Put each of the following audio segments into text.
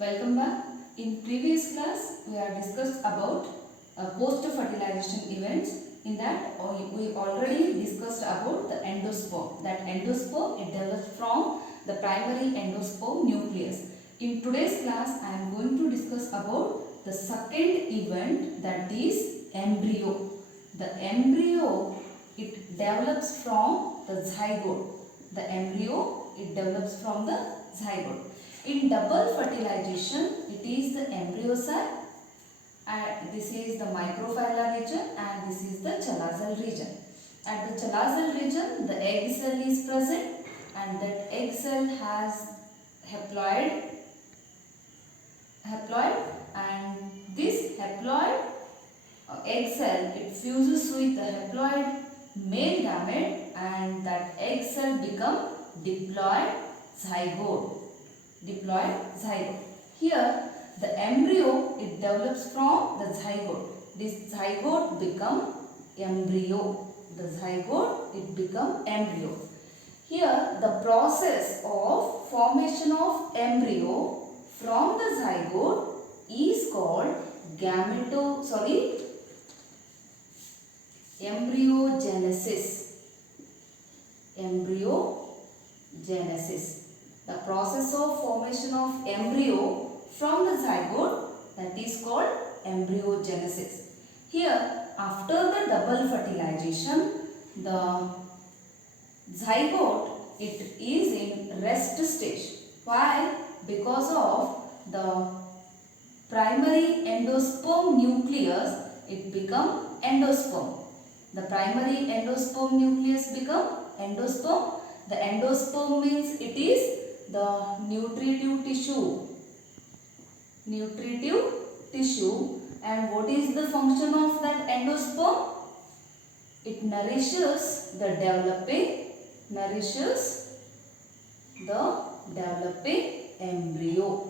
Welcome back. In previous class, we have discussed about post-fertilization events. In that, we already discussed about the endosperm. That endosperm, it develops from the primary endosperm nucleus. In today's class, I am going to discuss about the second event, that is embryo. The embryo, it develops from the zygote. The embryo, it develops from the zygote. In double fertilization, it is the embryo cell, and this is the microphylla region, and this is the chalazal region. At the chalazal region, the egg cell is present, and that egg cell has haploid, and this haploid egg cell, it fuses with the haploid male gamete, and that egg cell become diploid zygote. Here the embryo, it develops from the zygote. This zygote become embryo. The zygote, it become embryo. Here the process of formation of embryo from the zygote is called embryogenesis. The process of formation of embryo from the zygote, that is called embryogenesis. Here, after the double fertilization, the zygote, it is in rest stage. Why? Because of the primary endosperm nucleus, it become endosperm. The primary endosperm nucleus become endosperm. The endosperm means it is the nutritive tissue, and what is the function of that endosperm? It nourishes the developing embryo.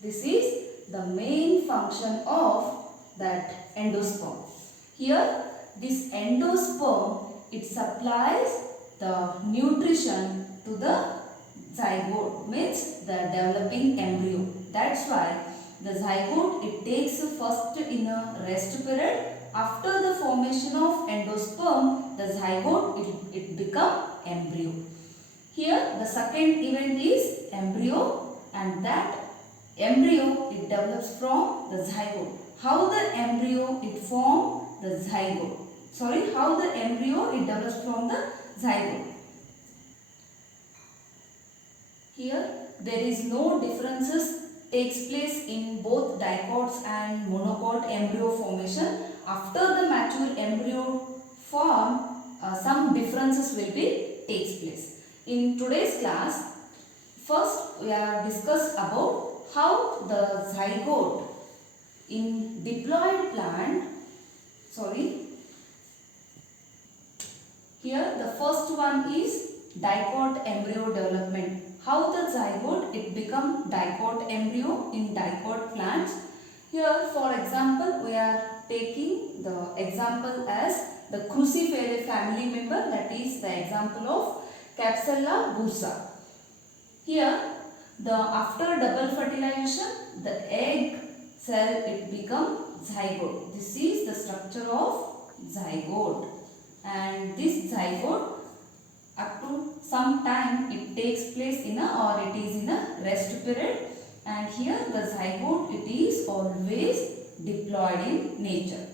This is the main function of that endosperm. Here, this endosperm, it supplies the nutrition to the zygote, means the developing embryo. That's why the zygote, it takes first in a rest period. After the formation of endosperm, the zygote, it become embryo. Here the second event is embryo, and that embryo, it develops from the zygote. How the embryo, it form the zygote? How the embryo, it develops from the zygote. Here there is no differences takes place in both dicots and monocot embryo formation. After the mature embryo form, some differences will be takes place. In today's class, first we have discussed about how the zygote in diploid plant, here the first one is dicot embryo development. How the zygote, it become dicot embryo in dicot plants. Here, for example, we are taking the example as the cruciferous family member, that is the example of Capsella bursa. Here, after double fertilization, the egg cell, it become zygote. This is the structure of zygote, and this zygote, up to some time, it takes place in it is in a rest period, and here the zygote, it is always diploid in nature.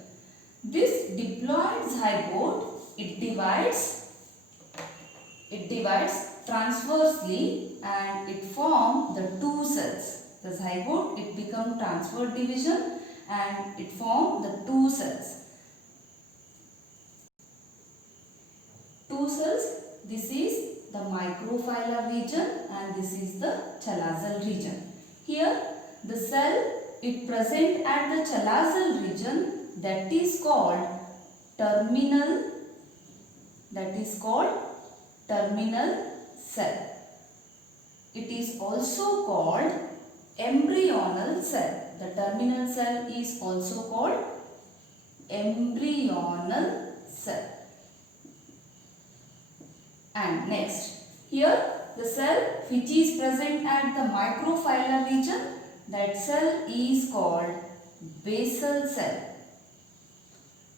This diploid zygote, it divides transversely, and it forms the two cells. The zygote, it becomes transverse division, and it forms the two cells. This is the microphylla region, and this is the chalazal region. Here the cell, it present at the chalazal region, that is called terminal cell. It is also called embryonal cell. The terminal cell is also called embryonal cell. And next, here the cell which is present at the microfilar region, that cell is called basal cell.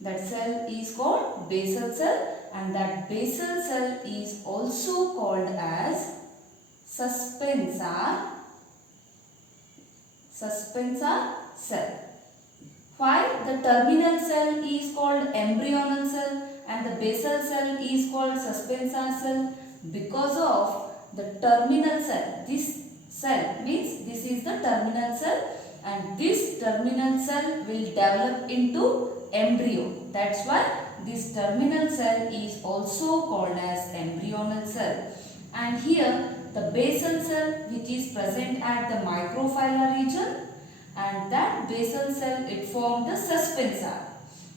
That cell is called basal cell, and that basal cell is also called as suspensor cell. Why the terminal cell is called embryonal cell and the basal cell is called suspensor cell? Because of the terminal cell. This cell means this is the terminal cell, and this terminal cell will develop into embryo. That's why this terminal cell is also called as embryonal cell. And here the basal cell which is present at the microfilar region, and that basal cell it formed the suspensor.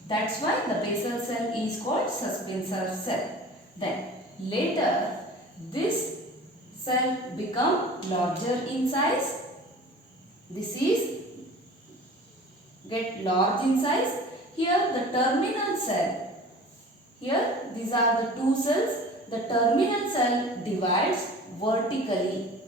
That's why the basal cell is called suspensor cell. Then later this cell become larger in size. This is get large in size. Here the terminal cell. Here these are the two cells. The terminal cell divides vertically.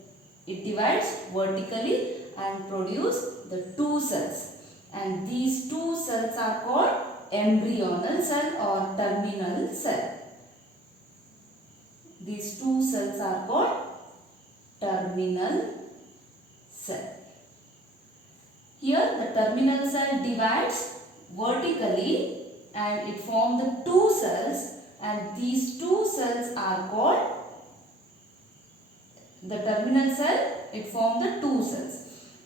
It divides vertically and produce the two cells. And these two cells are called embryonal cell or terminal cell. These two cells are called terminal cell. Here the terminal cell divides vertically and it forms the two cells, and these two cells are called the terminal cell. It forms the two cells.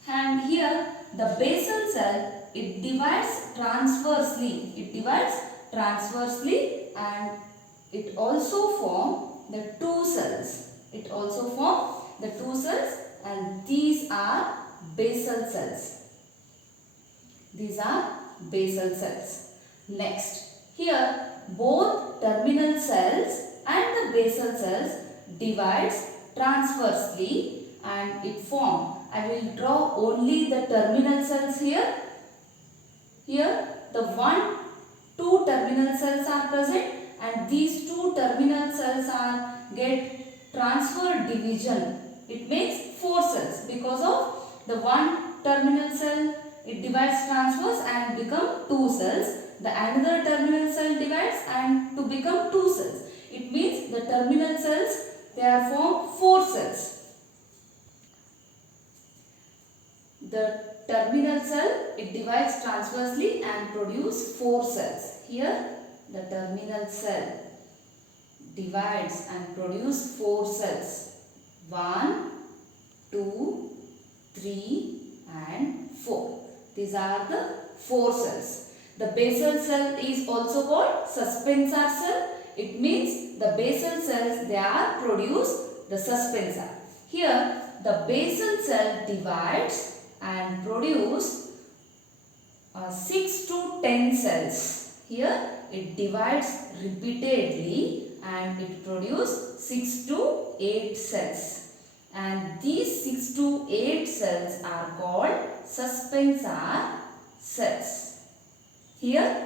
And here the basal cell it divides transversely. It divides transversely and it also forms the two cells. It also forms the two cells, and these are basal cells. These are basal cells. Next, here both terminal cells and the basal cells divides transversely and it forms. I will draw only the terminal cells here. Here the two terminal cells are present, and these two terminal cells are get transfer division. It makes four cells because of the one terminal cell it divides transverse and become two cells. The another terminal cell divides and to become two cells. It means the terminal cells they are formed four cells. The terminal cell it divides transversely and produce four cells. Here the terminal cell divides and produce four cells. 1, 2, 3 and 4. These are the four cells. The basal cell is also called suspensor cell. It means the basal cells they are produce the suspensor. Here the basal cell divides and produce 6 to 10 cells. Here it divides repeatedly and it produces 6 to 8 cells. And these 6 to 8 cells are called suspensor cells. Here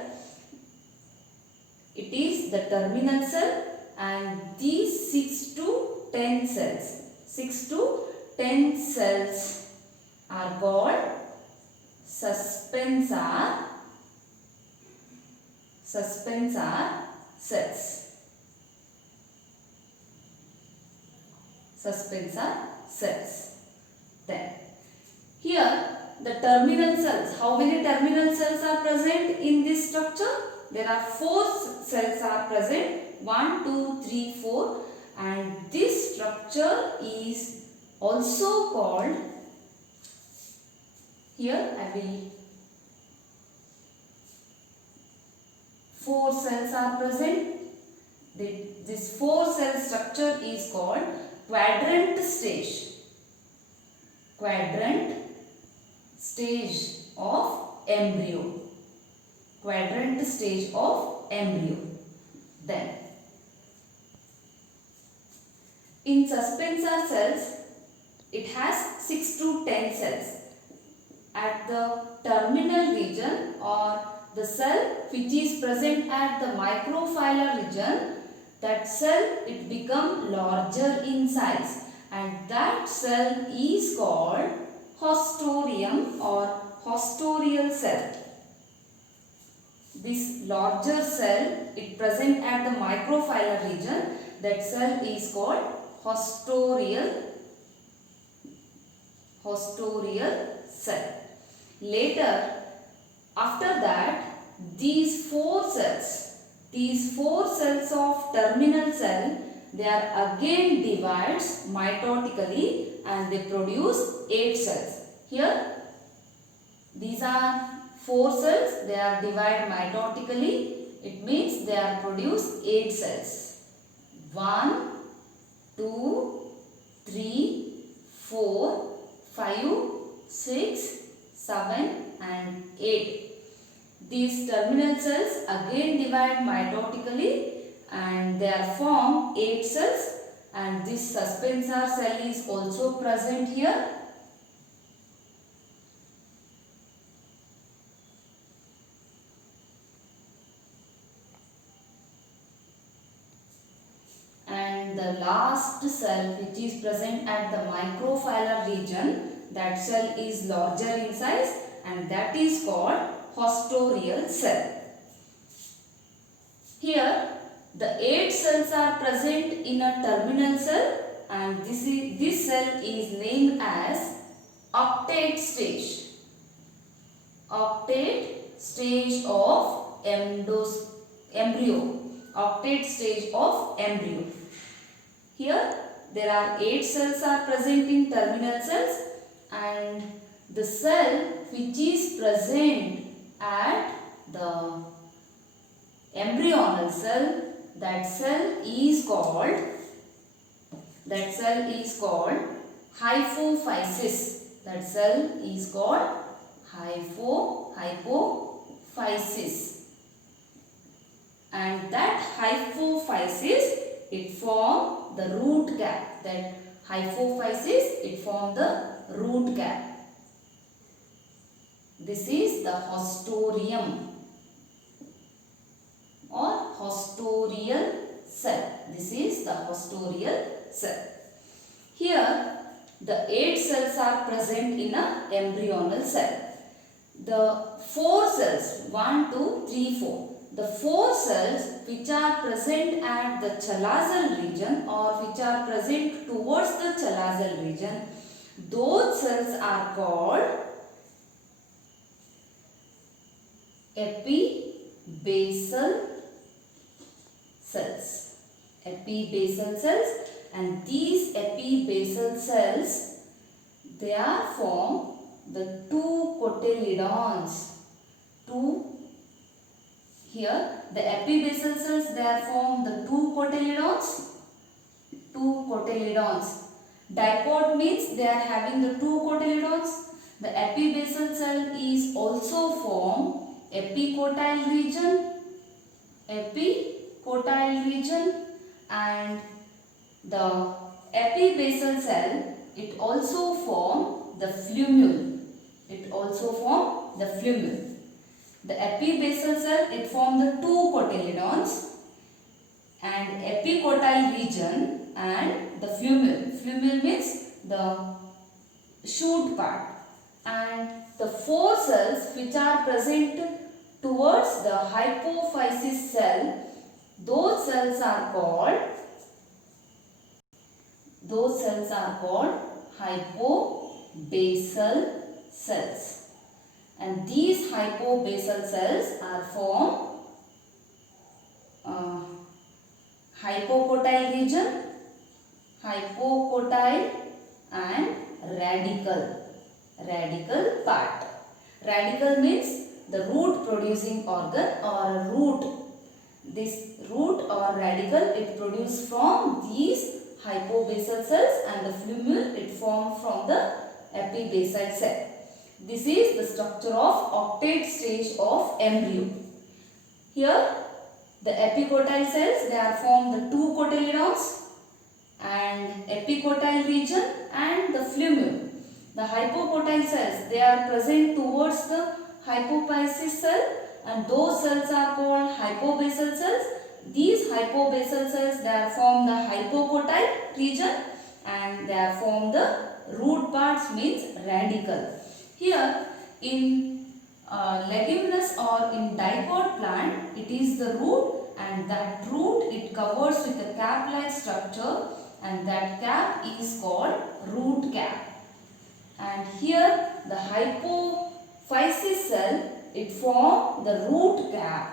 it is the terminal cell, and these 6 to 10 cells. 6 to 10 cells are called suspensor cells. Suspensor cells. Then here the terminal cells. How many terminal cells are present in this structure? There are 4 cells are present. 1, 2, 3, 4, and this structure is also called. Here I will 4 cells are present. This 4 cell structure is called quadrant stage. Quadrant stage of embryo. Quadrant stage of embryo. Then in suspensor cells it has 6 to 10 cells. At the terminal region or the cell which is present at the microfilar region, that cell it become larger in size, and that cell is called hostorium or hostorial cell. This larger cell, it present at the microfilar region. That cell is called hostorial cell. Later, after that, these four cells of terminal cell, they are again divides mitotically and they produce 8 cells. Here, these are 4 cells, they are divided mitotically. It means they are produce 8 cells. 1, 2, 3, 4, 5, 6, 7 and 8. These terminal cells again divide mitotically and they are form 8 cells, and this suspensor cell is also present here. And the last cell which is present at the microfilar region, that cell is larger in size and that is called hostorial cell. Here the 8 cells are present in a terminal cell, and this cell is named as octate stage. Octate stage of embryo. Octate stage of embryo. Here there are 8 cells are present in terminal cells, and the cell which is present at the embryonal cell, that cell is called hypophysis. That cell is called hypophysis. And that hypophysis, it form the root cap. That hypophysis, it form the root cap. This is the hostorium or hostorial cell. This is the hostorial cell. Here the 8 cells are present in a embryonal cell. The 4 cells, 1, 2, 3, 4. The 4 cells which are present at the chalazal region or which are present towards the chalazal region, those cells are called epibasal cells. Epibasal cells, and these epibasal cells, they are from the 2 cotyledons. Here the epibasal cells, they are from the 2 cotyledons. Dicot means they are having the 2 cotyledons. The epibasal cell is also from epicotyle region, and the epibasal cell, it also form the flumule. The epibasal cell, it form the 2 cotyledons and epicotyle region and the flumule. Flumule means the shoot part. And the 4 cells which are present towards the hypophysis cell, those cells are called hypobasal cells. And these hypobasal cells are from hypocotyle region, and radical part. Radical means the root producing organ or a root. This root or radical, it produces from these hypobasal cells, and the flumule, it formed from the epibasal cell. This is the structure of octate stage of embryo. Here the epicotyle cells, they are from the 2 cotyledons and epicotyle region and the flumule. The hypocotyle cells, they are present towards the hypophysis cell, and those cells are called hypobasal cells. These hypobasal cells, they are from the hypocotyle region, and they are formed the root parts means radicle. Here in leguminous or in dicot plant, it is the root, and that root it covers with a cap like structure, and that cap is called root cap. And here the hypophysis cell, it forms the root cap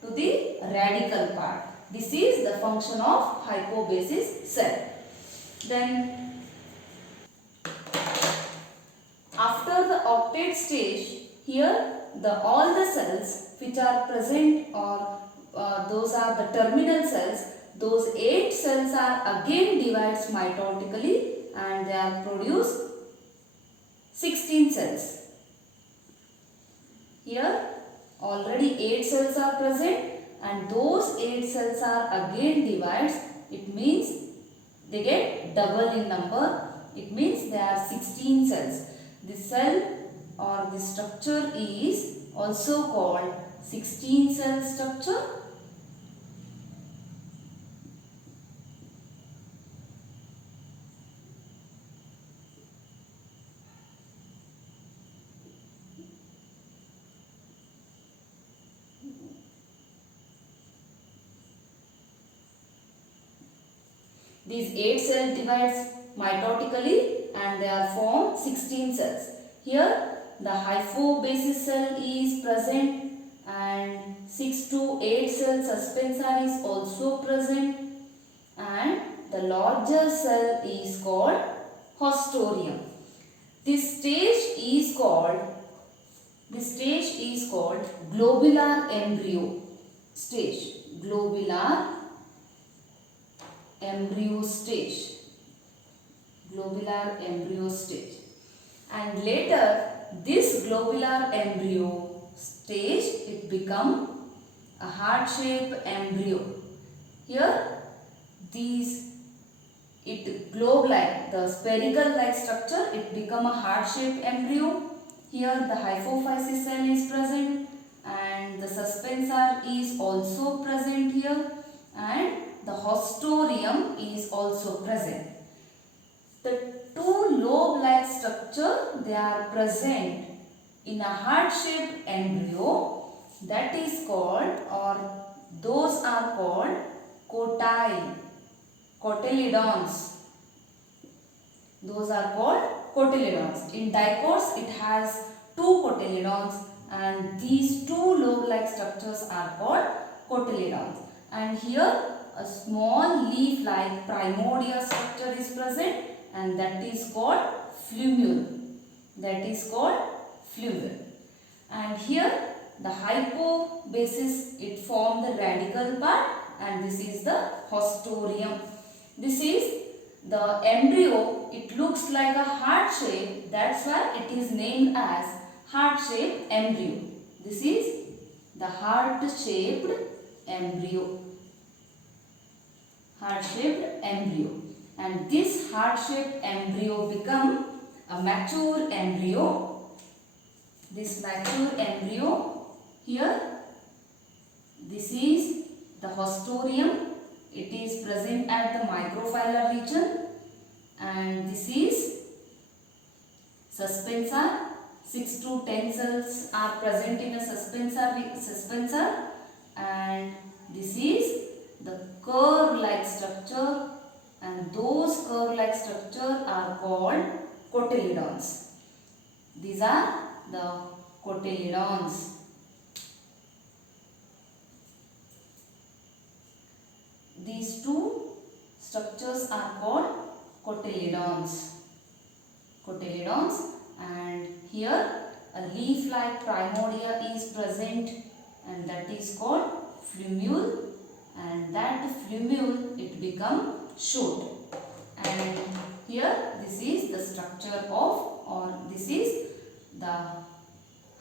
to the radical part. This is the function of hypophysis cell. Then after the octet stage, here all the cells which are present, or those are the terminal cells, those 8 cells are again divided mitotically and they are produced 16 cells. Here already 8 cells are present and those 8 cells are again divided. It means they get double in number. It means there are 16 cells. This cell or this structure is also called 16 cell structure. These 8 cells divides mitotically and they are formed 16 cells. Here the hypophysis cell is present and 6 to 8 cell suspensor is also present, and the larger cell is called hostorium. This stage is called globular embryo stage. Globular embryo stage. Globular embryo stage. And later this globular embryo stage, it become a heart-shaped embryo. Here it globe-like, the spherical-like structure, it become a heart-shaped embryo. Here the hypophysis cell is present and the suspensor is also present here, and the hostorium is also present. The two lobe-like structure, they are present in a heart-shaped embryo, that is called, or those are called cotyledons. Those are called cotyledons. In dicots, it has 2 cotyledons, and these 2 lobe-like structures are called cotyledons. And here a small leaf-like primordial structure is present, and that is called flumule. And here the hypophysis, it forms the radical part, and this is the hostorium. This is the embryo. It looks like a heart shape. That's why it is named as heart-shaped embryo. This is the heart-shaped embryo. Heart-shaped embryo. And this heart-shaped embryo become a mature embryo. This mature embryo, here, this is the hostorium. It is present at the microphylla region, and this is suspensor. 6 to 10 cells are present in a suspensor, and this is the curve-like structure, and those curve-like structure are called cotyledons. These are the cotyledons. These two structures are called cotyledons. And here a leaf-like primordia is present, and that is called flumule, and that flumule, it become shoot. And here this is the structure of, or this is the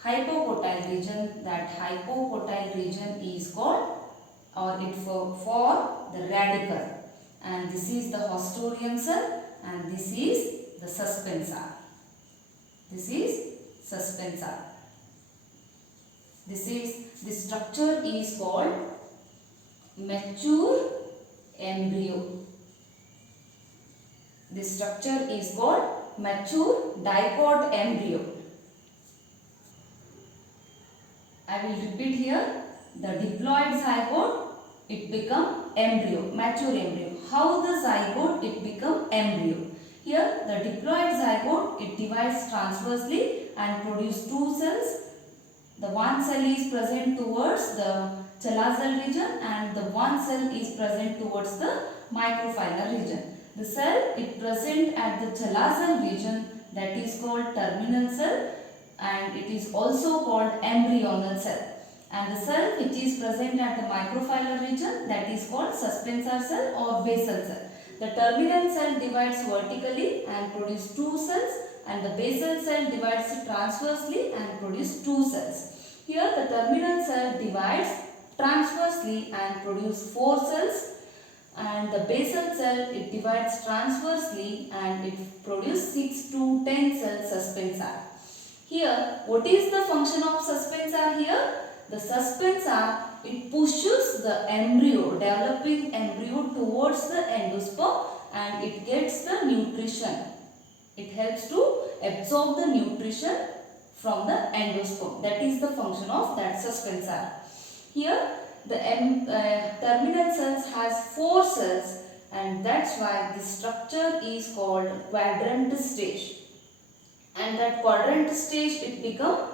hypocotyle region. That hypocotyle region is called, or it for the radicle, and this is the hostorium cell, and this is the suspensor. This structure is called mature embryo. This structure is called mature dicot embryo. I will repeat here. The diploid zygote, it become embryo, mature embryo. How the zygote it become embryo? Here the diploid zygote, it divides transversely and produce two cells. The one cell is present towards the chalazal region and the one cell is present towards the microfilar region. The cell it present at the chalazal region, that is called terminal cell, and it is also called embryonal cell. And the cell which is present at the microfilar region, that is called suspensor cell or basal cell. The terminal cell divides vertically and produce two cells, and the basal cell divides transversely and produce two cells. Here the terminal cell divides transversely and produce four cells, and the basal cell it divides transversely and it produces 6 to 10 cell suspensor. Here what is the function of suspensor here? The suspensor it pushes the embryo, developing embryo towards the endosperm, and it gets the nutrition. It helps to absorb the nutrition from the endosperm. That is the function of that suspensor. Here the terminal cells has four cells, and that's why the structure is called quadrant stage. And that quadrant stage it become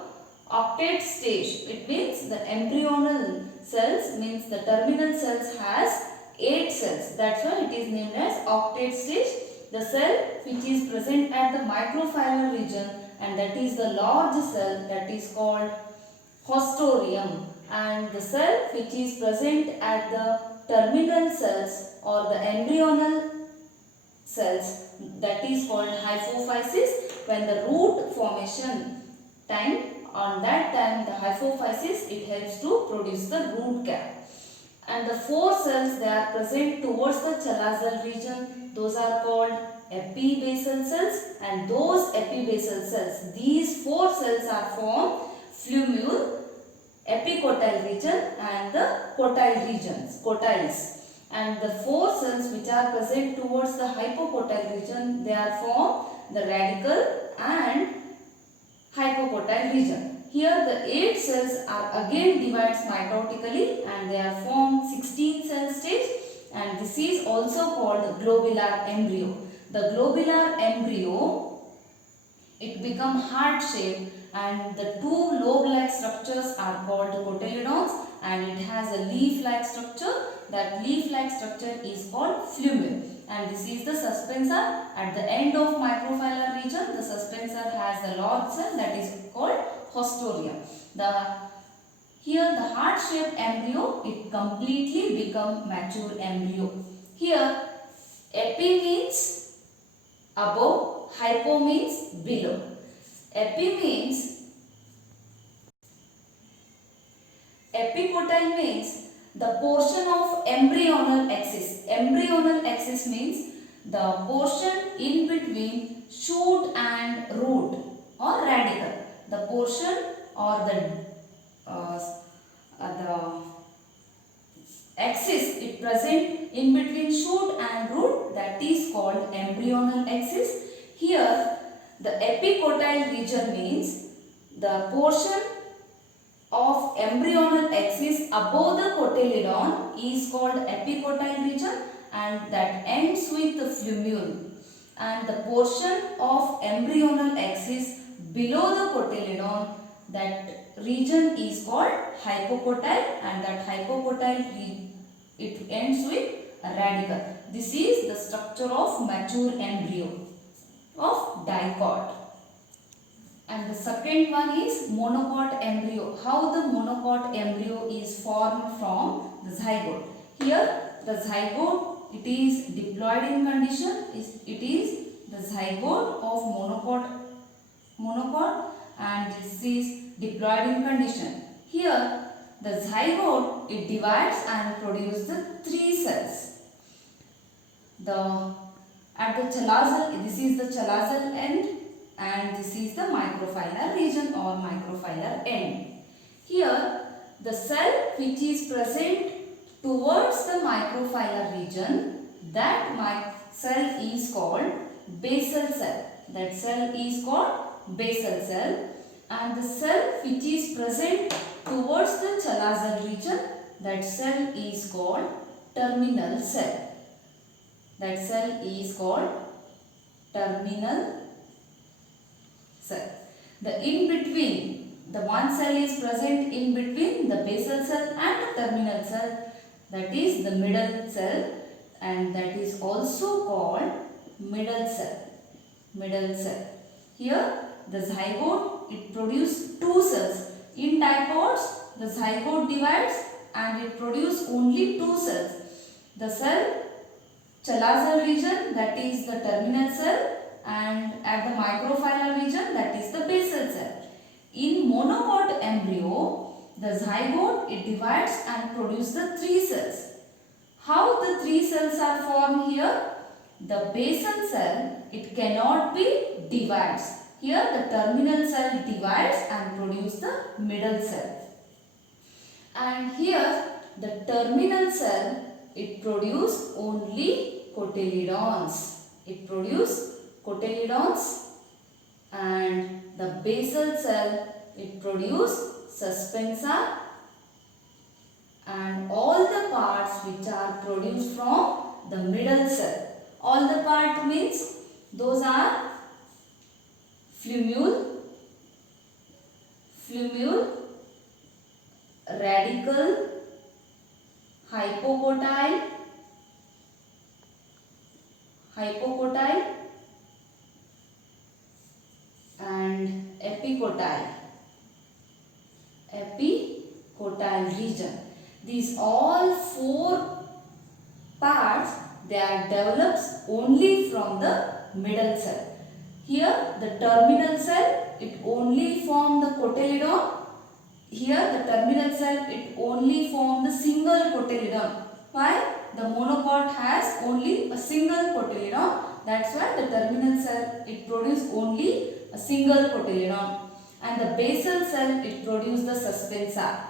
octet stage. It means the embryonal cells, means the terminal cells has 8 cells. That's why it is named as octet stage. The cell which is present at the microfilar region, and that is the large cell, that is called hostorium. And the cell which is present at the terminal cells or the embryonal cells, that is called hypophysis. When the root formation time, on that time the hypophysis it helps to produce the root cap. And the four cells they are present towards the chalazal region, those are called epibasal cells, and those epibasal cells, these four cells are formed flumule, epicotyle region and the cotyle regions, cotyles. And the four cells which are present towards the hypocotyle region, they are formed the radical and hypocotyle region. Here the 8 cells are again divided mitotically and they are formed 16 cell stage, and this is also called globular embryo. The globular embryo it become heart shaped, and the two lobe-like structures are called cotyledons, and it has a leaf-like structure. That leaf-like structure is called flumule, and this is the suspensor. At the end of microfilar region, the suspensor has the large cell, that is called hostorium. Here the heart-shaped embryo it completely become mature embryo. Here epi means above, hypo means below. Epicotyle means the portion of embryonal axis. Embryonal axis means the portion in between shoot and root or radical. The portion or the axis it present in between shoot and root, that is called embryonal axis. Here the epicotyle region means the portion of embryonal axis above the cotyledon is called epicotyle region, and that ends with the flumule. And the portion of embryonal axis below the cotyledon, that region is called hypocotyle, and that hypocotyle it ends with a radical. This is the structure of mature embryo of dicot. And the second one is monocot embryo. How the monocot embryo is formed from the zygote. Here the zygote it is diploid in condition. It is the zygote of monocot, and this is diploid in condition. Here the zygote it divides and produces the 3 cells. At the chalazal, this is the chalazal end, and this is the microfilar region or microfilar end. Here the cell which is present towards the microfilar region, that cell is called basal cell. That cell is called basal cell, and the cell which is present towards the chalazal region, that cell is called terminal cell. That cell is called terminal cell. The in between, the one cell is present in between the basal cell and the terminal cell, that is the middle cell, and that is also called middle cell. Middle cell. Here the zygote, it produces two cells. In dicots, the zygote divides and it produces only two cells. The cell chalazal region, that is the terminal cell, and at the microphylla region, that is the basal cell. In monocot embryo, the zygote, it divides and produces the three cells. How the three cells are formed here? The basal cell, it cannot be divides. Here the terminal cell divides and produces the middle cell. And here the terminal cell, it produces only cotyledons. It produces cotyledons, and the basal cell, it produces suspensa, and all the parts which are produced from the middle cell. All the part means those are flumule, radical, hypocotyle, and epicotyle region. These all four parts, they are developed only from the middle cell. Here the terminal cell, it only form the cotyledon. Here the terminal cell, it only form the single cotyledon. Why? The monocot has only a single cotyledon. That's why the terminal cell, it produces only a single cotyledon. And the basal cell, it produces the suspensa.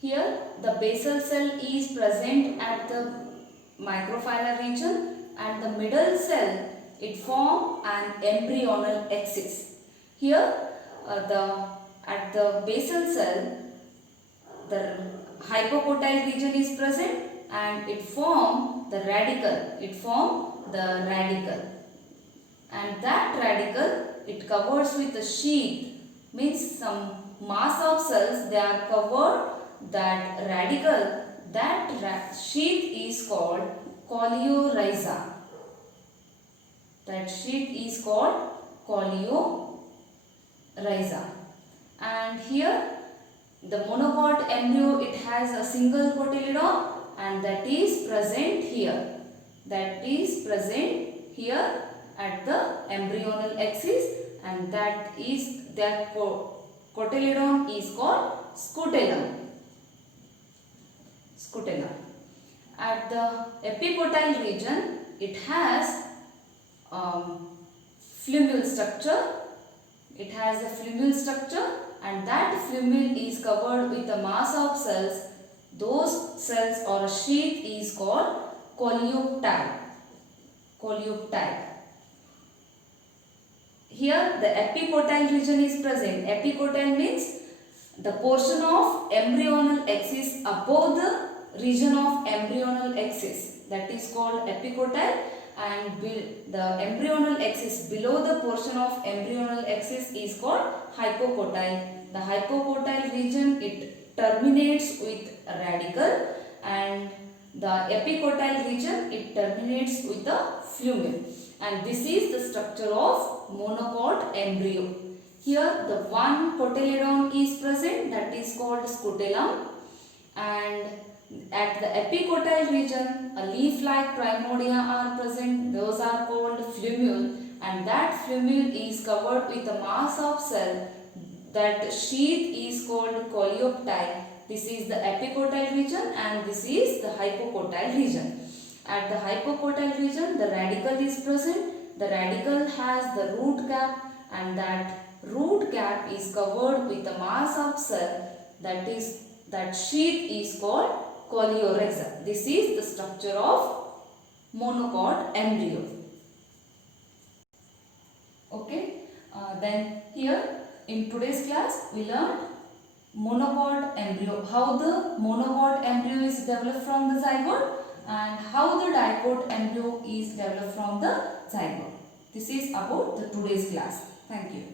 Here the basal cell is present at the microphylla region, and the middle cell, it forms an embryonal axis. Here at the basal cell, the hypocotyle region is present and it forms the radical. And that radical, it covers with a sheath, means some mass of cells, they are covered. That radical, that sheath is called coleorhiza. That sheath is called coleorhiza. And here the monocot embryo, it has a single cotyledon, and that is present here. That is present here at the embryonal axis, and that cotyledon is called scutellum. At the epicotyle region, it has flumule structure. It has a flumule structure, and that flumule is covered with a mass of cells. Those cells or a sheath is called coleoptile. Here the epicotyle region is present. Epicotyle means the portion of embryonal axis above the region of embryonal axis, that is called epicotyle, and the embryonal axis below the portion of embryonal axis is called hypocotyle. The hypocotyle region, it terminates with a radical, and the epicotyle region, it terminates with a flumule. And this is the structure of monocot embryo. Here the one cotyledon is present, that is called scutellum, and at the epicotyle region, a leaf-like primordia are present. Those are called flumule, and that flumule is covered with a mass of cell. That sheath is called coleoptile. This is the epicotyle region, and this is the hypocotyle region. At the hypocotyle region, the radical is present. The radical has the root cap, and that root cap is covered with a mass of cell. That sheath is called coleorhiza. This is the structure of monocot embryo. Okay, then here in today's class we learned monocot embryo, how the monocot embryo is developed from the zygote and how the dicot embryo is developed from the zygote. This is about the today's class. Thank you.